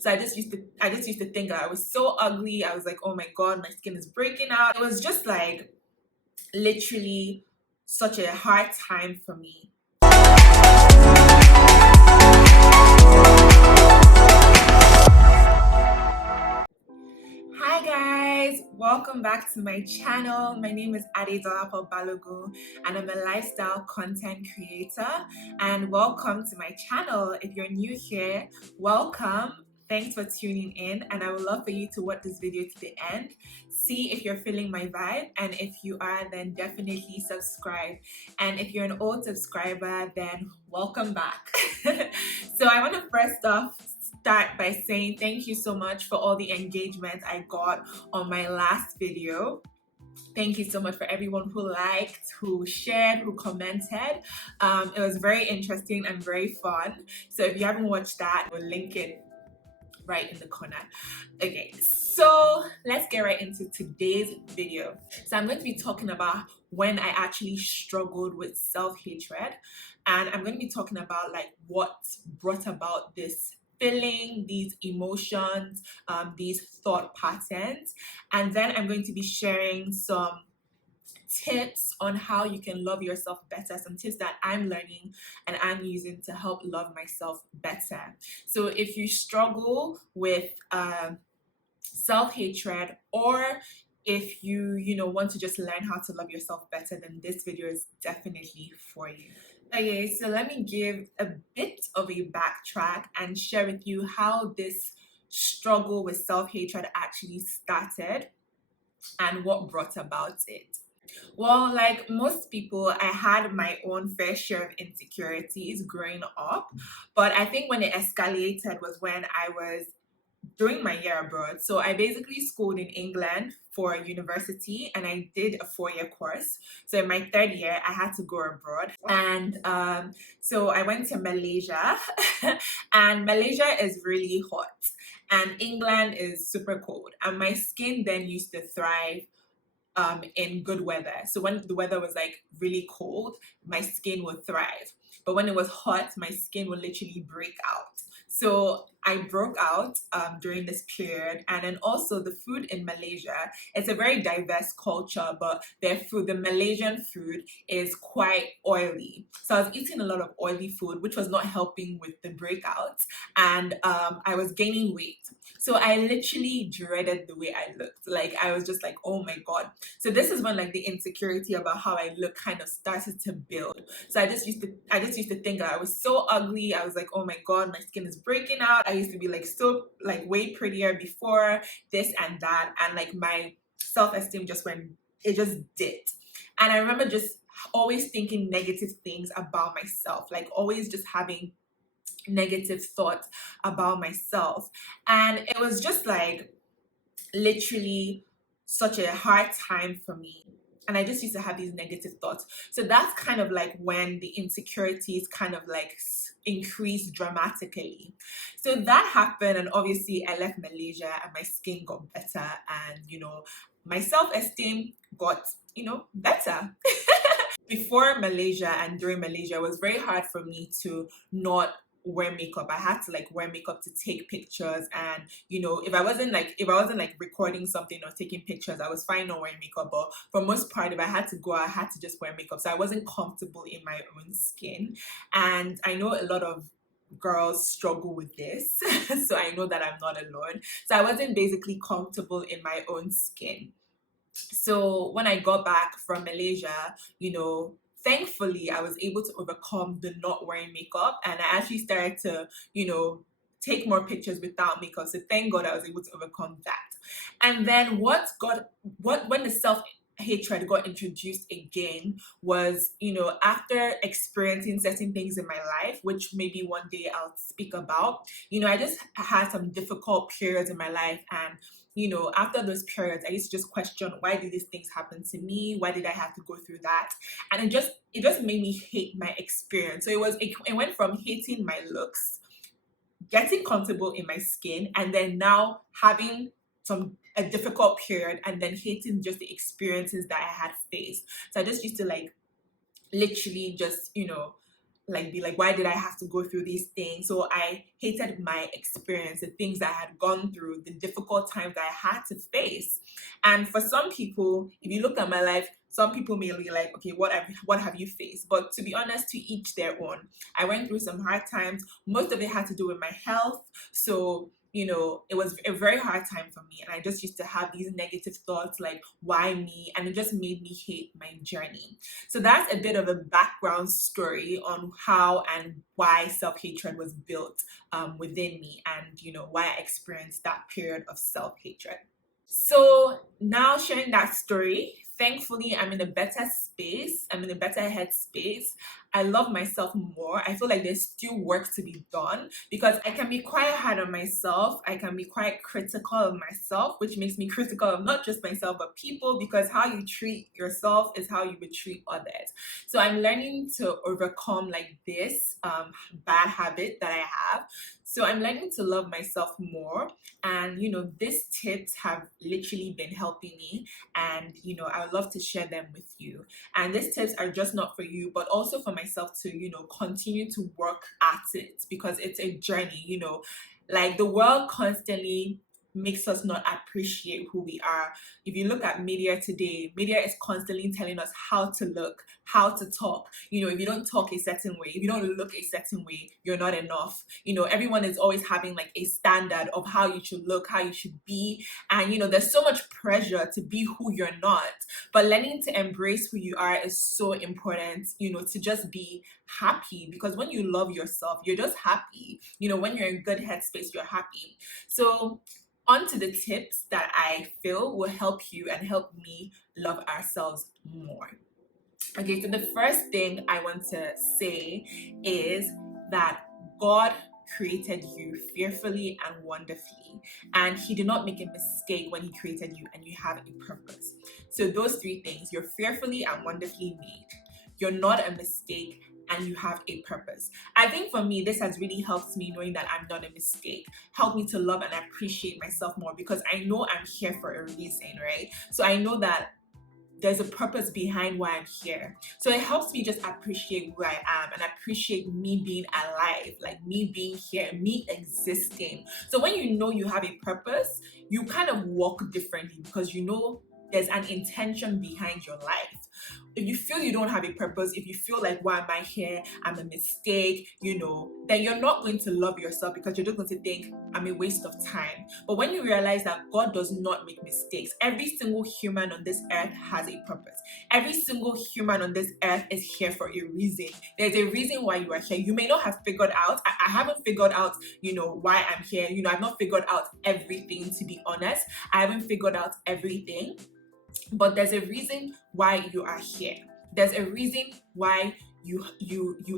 So I just used to think that I was so ugly. I was like, oh my god, my skin is breaking out. It was just like literally such a hard time for me. Hi guys, welcome back to my channel. My name is adedolapo.eb and I'm a lifestyle content creator. And welcome to my channel. If you're new here, welcome. Thanks for tuning in, and I would love for you to watch this video to the end. See if you're feeling my vibe, and if you are, then definitely subscribe. And if you're an old subscriber, then welcome back. So I want to first off start by saying thank you so much for all the engagement I got on my last video. Thank you so much for everyone who liked, who shared, who commented. It was very interesting and very fun. So if you haven't watched that, we'll link it right in the corner. Okay, so let's get right into today's video. So I'm going to be talking about when I actually struggled with self-hatred, and I'm going to be talking about like what brought about this feeling, these emotions, these thought patterns, and then I'm going to be sharing some tips on how you can love yourself better, some tips that I'm learning and I'm using to help love myself better. So if you struggle with self-hatred, or if you want to just learn how to love yourself better, then this video is definitely for you. Okay, so let me give a bit of a backtrack and share with you how this struggle with self-hatred actually started and what brought about it. Well, like most people, I had my own fair share of insecurities growing up, but I think when it escalated was when I was during my year abroad. So I basically schooled in England for university, and I did a 4-year course. So in my 3rd year, I had to go abroad, and so I went to Malaysia, and Malaysia is really hot, and England is super cold, and my skin then used to thrive in good weather. So when the weather was like really cold, my skin would thrive. But when it was hot, my skin would literally break out. So I broke out during this period. And then also the food in Malaysia, it's a very diverse culture, but their food, the Malaysian food, is quite oily. So I was eating a lot of oily food, which was not helping with the breakouts. And I was gaining weight. So I literally dreaded the way I looked. Like I was just like, oh my God. So this is when like the insecurity about how I look kind of started to build. So I just used to think that I was so ugly. I was like, oh my God, my skin is breaking out. I used to be like so like way prettier before this and that, and like my self-esteem just dipped. And I remember just always thinking negative things about myself, like always just having negative thoughts about myself. And it was just like literally such a hard time for me. And I just used to have these negative thoughts. So that's kind of like when the insecurities kind of like increased dramatically. So that happened, and obviously I left Malaysia and my skin got better, and my self-esteem got better. Before Malaysia and during Malaysia, it was very hard for me to not wear makeup. I had to like wear makeup to take pictures, and if I wasn't like recording something or taking pictures, I was fine not wearing makeup. But for most part, if I had to go, I had to just wear makeup. So I wasn't comfortable in my own skin, and I know a lot of girls struggle with this. So I know that I'm not alone. So I wasn't basically comfortable in my own skin. So when I got back from Malaysia, thankfully I was able to overcome the not wearing makeup, and I actually started to, take more pictures without makeup. So thank God I was able to overcome that. And then when the self-hatred got introduced again was, after experiencing certain things in my life, which maybe one day I'll speak about. I just had some difficult periods in my life, and after those periods, I used to just question, why did these things happen to me? Why did I have to go through that? And it just made me hate my experience. So it went from hating my looks, getting comfortable in my skin, and then now having a difficult period, and then hating just the experiences that I had faced. So I just used to like literally just like be like, why did I have to go through these things? So I hated my experience, the things I had gone through, the difficult times that I had to face. And for some people, if you look at my life, some people may be like, okay, what have you faced? But to be honest, to each their own. I went through some hard times. Most of it had to do with my health. So it was a very hard time for me. And I just used to have these negative thoughts like, why me? And it just made me hate my journey. So that's a bit of a background story on how and why self-hatred was built within me, and why I experienced that period of self-hatred. So now sharing that story, thankfully I'm in a better space. I'm in a better headspace. I love myself more. I feel like there's still work to be done because I can be quite hard on myself. I can be quite critical of myself, which makes me critical of not just myself, but people, because how you treat yourself is how you would treat others. So I'm learning to overcome like this bad habit that I have. So I'm learning to love myself more. And these tips have literally been helping me. And I would love to share them with you. And these tips are just not for you, but also for myself to continue to work at it, because it's a journey. Like the world constantly makes us not appreciate who we are. If you look at media today, media is constantly telling us how to look, how to talk. If you don't talk a certain way, if you don't look a certain way, you're not enough. Everyone is always having like a standard of how you should look, how you should be. And there's so much pressure to be who you're not. But learning to embrace who you are is so important, to just be happy, because when you love yourself, you're just happy. When you're in good headspace, you're happy. So on to the tips that I feel will help you and help me love ourselves more. Okay, so the first thing I want to say is that God created you fearfully and wonderfully, and he did not make a mistake when he created you, and you have a purpose. So those three things: you're fearfully and wonderfully made, you're not a mistake, and you have a purpose. I think for me, this has really helped me knowing that I'm not a mistake, helped me to love and appreciate myself more, because I know I'm here for a reason, right? So I know that there's a purpose behind why I'm here. So it helps me just appreciate who I am and appreciate me being alive, like me being here, me existing. So when you have a purpose, you kind of walk differently, because there's an intention behind your life. If you feel you don't have a purpose, if you feel like, why am I here? I'm a mistake, then you're not going to love yourself, because you're just going to think, I'm a waste of time. But when you realize that God does not make mistakes, every single human on this earth has a purpose. Every single human on this earth is here for a reason. There's a reason why you are here. You may not have figured out, I haven't figured out, why I'm here. I've not figured out everything, to be honest. I haven't figured out everything. But there's a reason why you are here. There's a reason why you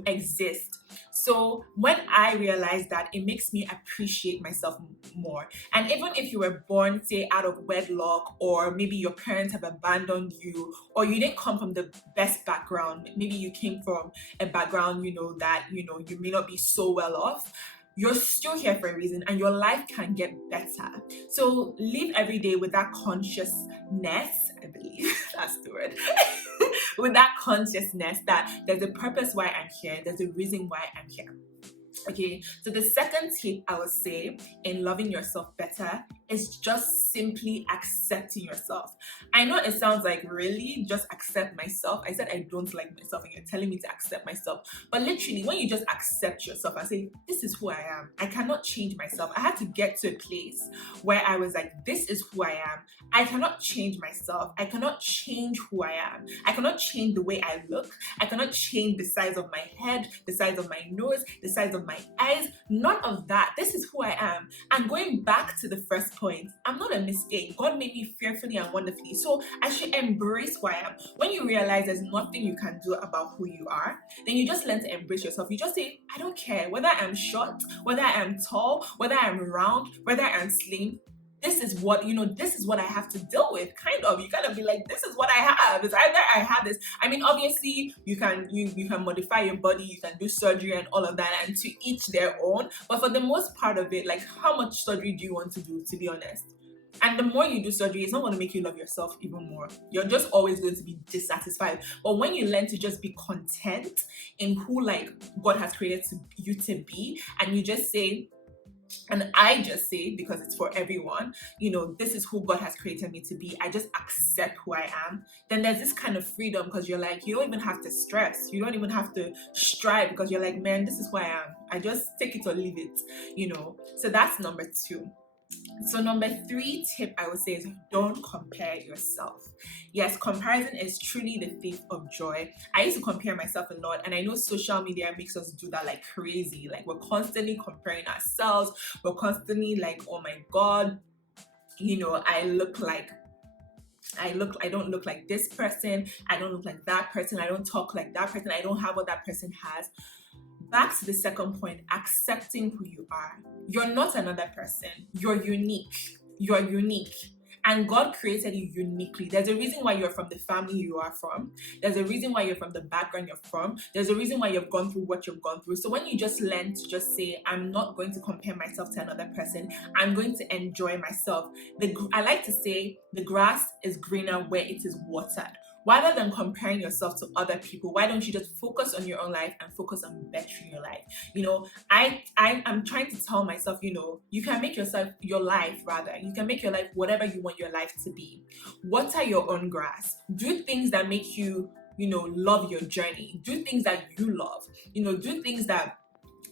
exist. So when I realize that, it makes me appreciate myself more. And even if you were born, say, out of wedlock, or maybe your parents have abandoned you, or you didn't come from the best background, maybe you came from a background, that, you may not be so well off, you're still here for a reason, and your life can get better. So live every day with that consciousness, I believe that's the word, with that consciousness that there's a purpose why I'm here, there's a reason why I'm here. Okay, so the second tip I would say in loving yourself better is just simply accepting yourself. I know it sounds like, really, just accept myself? I said I don't like myself and you're telling me to accept myself. But literally, when you just accept yourself and say, this is who I am, I cannot change myself. I had to get to a place where I was like, this is who I am. I cannot change myself. I cannot change who I am. I cannot change the way I look. I cannot change the size of my head, the size of my nose, the size of my eyes. None of that. This is who I am. And going back to the first point, I'm not a mistake. God made me fearfully and wonderfully. So I should embrace who I am. When you realize there's nothing you can do about who you are, then you just learn to embrace yourself. You just say, I don't care whether I'm short, whether I'm tall, whether I'm round, whether I'm slim. This is what, this is what I have to deal with, kind of. You kind of be like, this is what I have. It's either I have this. I mean, obviously, you can modify your body, you can do surgery and all of that, and to each their own. But for the most part of it, like, how much surgery do you want to do, to be honest? And the more you do surgery, it's not going to make you love yourself even more. You're just always going to be dissatisfied. But when you learn to just be content in who like God has created you to be, and you just say, and I just say, because it's for everyone, this is who God has created me to be. I just accept who I am. Then there's this kind of freedom, because you're like, you don't even have to stress. You don't even have to strive, because you're like, man, this is who I am. I just take it or leave it. So that's number 2. So number 3 tip I would say is don't compare yourself. Yes, comparison is truly the thief of joy. I used to compare myself a lot, and I know social media makes us do that like crazy. Like, we're constantly comparing ourselves. We're constantly like, oh my God, I don't look like this person. I don't look like that person. I don't talk like that person. I don't have what that person has. Back to the second point, accepting who you are. You're not another person. You're unique. You're unique. And God created you uniquely. There's a reason why you're from the family you are from. There's a reason why you're from the background you're from. There's a reason why you've gone through what you've gone through. So when you just learn to just say, I'm not going to compare myself to another person, I'm going to enjoy myself. I like to say the grass is greener where it is watered. Rather than comparing yourself to other people, why don't you just focus on your own life and focus on bettering your life? I'm trying to tell myself, you can make your life whatever you want your life to be. Water your own grass. Do things that make you, love your journey. Do things that you love. Do things that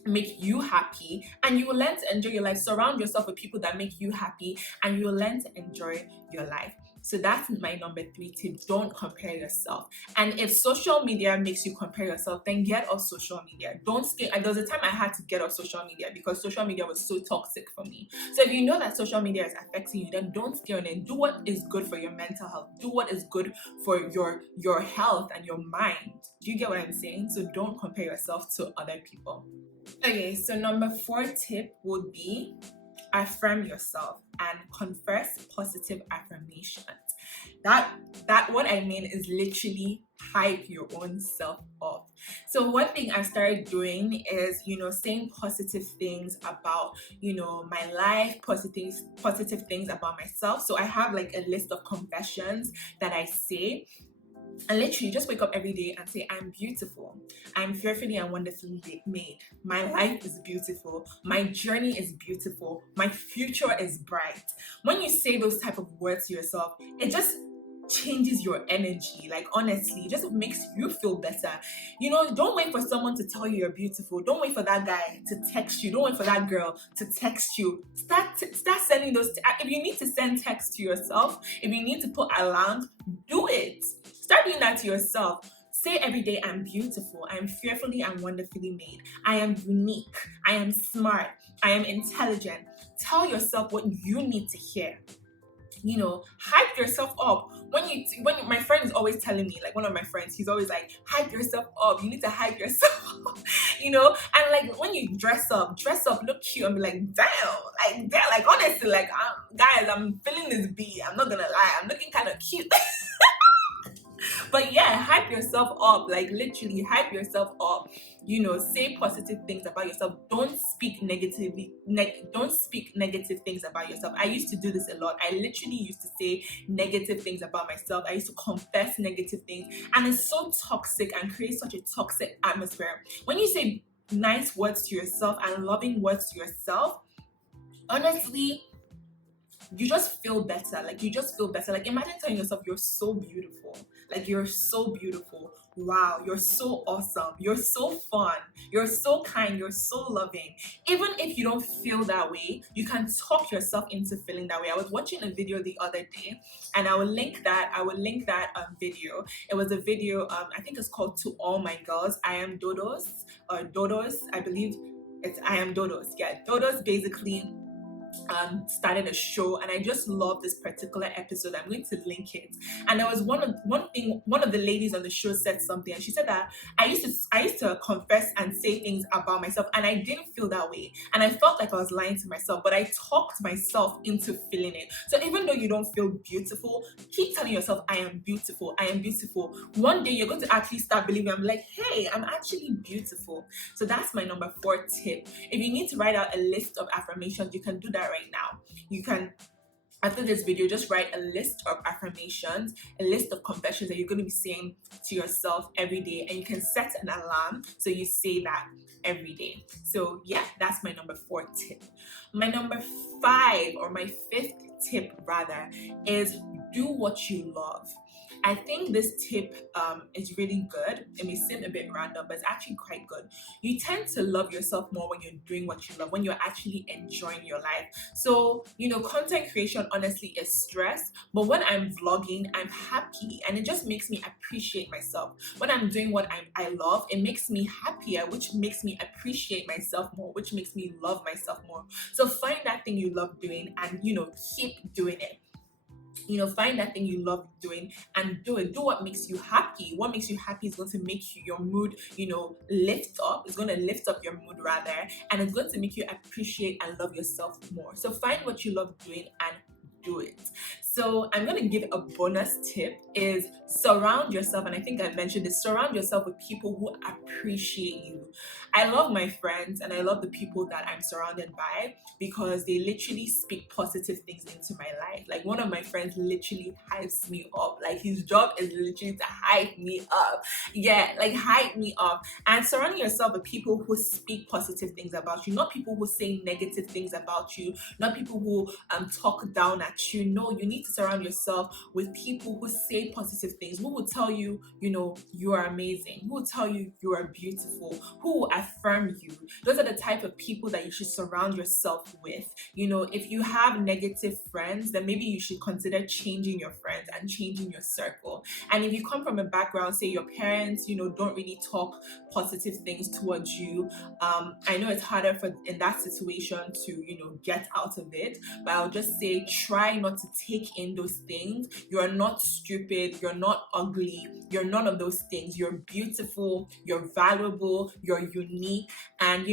make you happy, and you will learn to enjoy your life. Surround yourself with people that make you happy, and you will learn to enjoy your life. So that's my number 3 tip. Don't compare yourself. And if social media makes you compare yourself, then get off social media. Don't stay. And there was a time I had to get off social media because social media was so toxic for me. So if you know that social media is affecting you, then don't stay on it. Do what is good for your mental health. Do what is good for your health and your mind. Do you get what I'm saying? So don't compare yourself to other people. Okay, so number 4 tip would be affirm yourself and confess positive affirmations. That what I mean is literally hype your own self up. So one thing I started doing is, saying positive things about, my life, positive things about myself. So I have like a list of confessions that I say. And literally just wake up every day and say, I'm beautiful. I'm fearfully and wonderfully made. My life is beautiful. My journey is beautiful. My future is bright. When you say those type of words to yourself, it just changes your energy. Like, honestly, it just makes you feel better. Don't wait for someone to tell you you're beautiful. Don't wait for that guy to text you. Don't wait for that girl to text you. Start sending those. If you need to send text to yourself, if you need to put alarms, do it. Start doing that to yourself. Say every day, I'm beautiful. I'm fearfully and wonderfully made. I am unique. I am smart. I am intelligent. Tell yourself what you need to hear. Hype yourself up. When my friend is always telling me, like, one of my friends, he's always like, hype yourself up. You need to hype yourself up. And like, when you dress up, look cute, and be like, damn, like honestly, like, guys, I'm feeling this beat. I'm not gonna lie, I'm looking kind of cute. But yeah, hype yourself up. Like, literally hype yourself up. Say positive things about yourself. Don't speak negative things about yourself. I used to do this a lot. I literally used to say negative things about myself. I used to confess negative things, and it's so toxic and creates such a toxic atmosphere. When you say nice words to yourself and loving words to yourself, honestly, you just feel better. Like, imagine telling yourself you're so beautiful. Like, you're so beautiful. Wow, you're so awesome. You're so fun. You're so kind. You're so loving. Even if you don't feel that way, you can talk yourself into feeling that way. I was watching a video the other day, and I will link that video. It was a video, I think it's called To All My Girls, I Am Dodos, or Dodos, I believe it's I Am Dodos. Yeah, Dodos basically started a show, and I just love this particular episode. I'm going to link it. And there was one of the ladies on the show said something, and she said that I used to confess and say things about myself, and I didn't feel that way, and I felt like I was lying to myself, but I talked myself into feeling it. So even though you don't feel beautiful, keep telling yourself, I am beautiful. I am beautiful. One day you're going to actually start believing. I'm like, hey, I'm actually beautiful. So that's my number 4 tip. If you need to write out a list of affirmations, you can do that right now. You can after this video, just write a list of affirmations, a list of confessions that you're going to be saying to yourself every day, and you can set an alarm so you say that every day. So yeah, that's my number 4 tip. My number 5, or my 5th tip rather, is do what you love. I think this tip is really good. It may seem a bit random, but it's actually quite good. You tend to love yourself more when you're doing what you love, when you're actually enjoying your life. So, content creation honestly is stress, but when I'm vlogging, I'm happy, and it just makes me appreciate myself. When I'm doing what I love, it makes me happier, which makes me appreciate myself more, which makes me love myself more. So find that thing you love doing and, keep doing it. Find that thing you love doing and do it. Do what makes you happy. What makes you happy is going to make your mood, lift up. It's going to lift up your mood rather, and it's going to make you appreciate and love yourself more. So find what you love doing and do it. So I'm going to give a bonus tip is surround yourself, and I think I mentioned this, surround yourself with people who appreciate you. I love my friends and I love the people that I'm surrounded by because they literally speak positive things into my life. Like one of my friends literally hypes me up. Like his job is literally to hype me up. Yeah, like hype me up. And surrounding yourself with people who speak positive things about you, not people who say negative things about you, not people who talk down at you. No, you need to surround yourself with people who say positive things, who will tell you, you are amazing, who will tell you you are beautiful, who will affirm you. Those are the type of people that you should surround yourself with. If you have negative friends, then maybe you should consider changing your friends and changing your circle. And if you come from a background, say your parents, don't really talk positive things towards you, I know it's harder in that situation to, get out of it, but I'll just say try not to take in those things. You're not stupid, you're not ugly, you're none of those things. You're beautiful, you're valuable, you're unique, and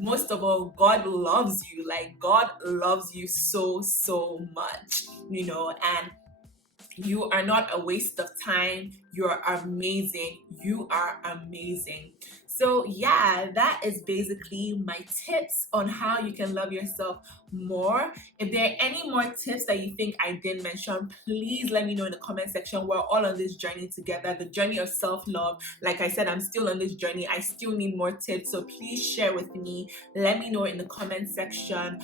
most of all, God loves you. Like God loves you so much, and you are not a waste of time. You're amazing. You are amazing. So yeah, that is basically my tips on how you can love yourself more. If there are any more tips that you think I didn't mention, please let me know in the comment section. We're all on this journey together, the journey of self-love. Like I said, I'm still on this journey. I still need more tips, so please share with me. Let me know in the comment section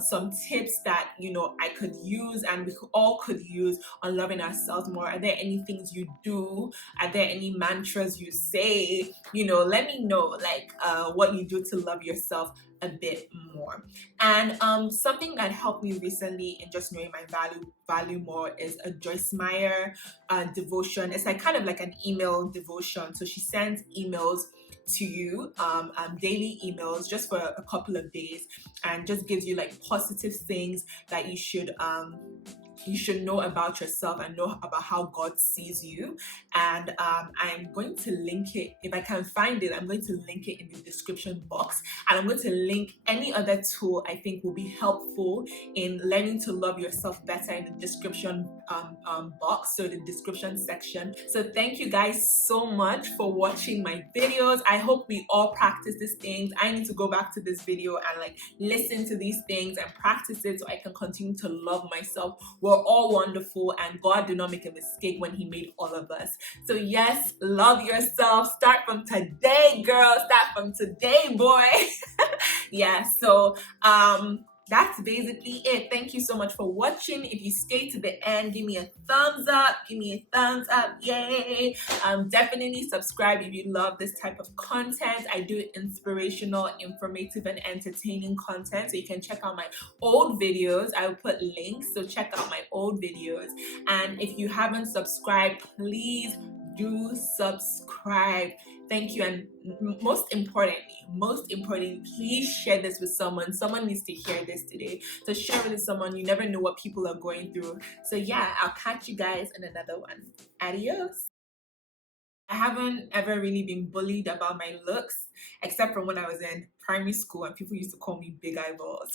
some tips that I could use and we all could use on loving ourselves more. Are there any things you do? Are there any mantras you say? Let me know what you do to love yourself a bit more. And something that helped me recently in just knowing my value more is a Joyce Meyer devotion. It's kind of like an email devotion. So she sends emails to you, daily emails, just for a couple of days, and just gives you positive things that you should know about yourself and know about how God sees you. And I'm going to link it, if I can find it, I'm going to link it in the description box. And I'm going to link any other tool I think will be helpful in learning to love yourself better in the description box, so the description section. So thank you guys so much for watching my videos. I hope we all practice these things. I need to go back to this video and listen to these things and practice it so I can continue to love myself. We're all wonderful, and God did not make a mistake when He made all of us. So yes, love yourself. Start from today, girl. Start from today, boy. Yeah, so that's basically it. Thank you so much for watching. If you stay to the end, give me a thumbs up. Give me a thumbs up. Yay. Definitely subscribe if you love this type of content. I do inspirational, informative, and entertaining content. So you can check out my old videos. I will put links. So check out my old videos. And if you haven't subscribed, please do subscribe. Thank you. And most importantly, please share this with someone. Someone needs to hear this today. So share it with someone. You never know what people are going through. So yeah, I'll catch you guys in another one. Adios. I haven't ever really been bullied about my looks, except from when I was in primary school and people used to call me big eyeballs.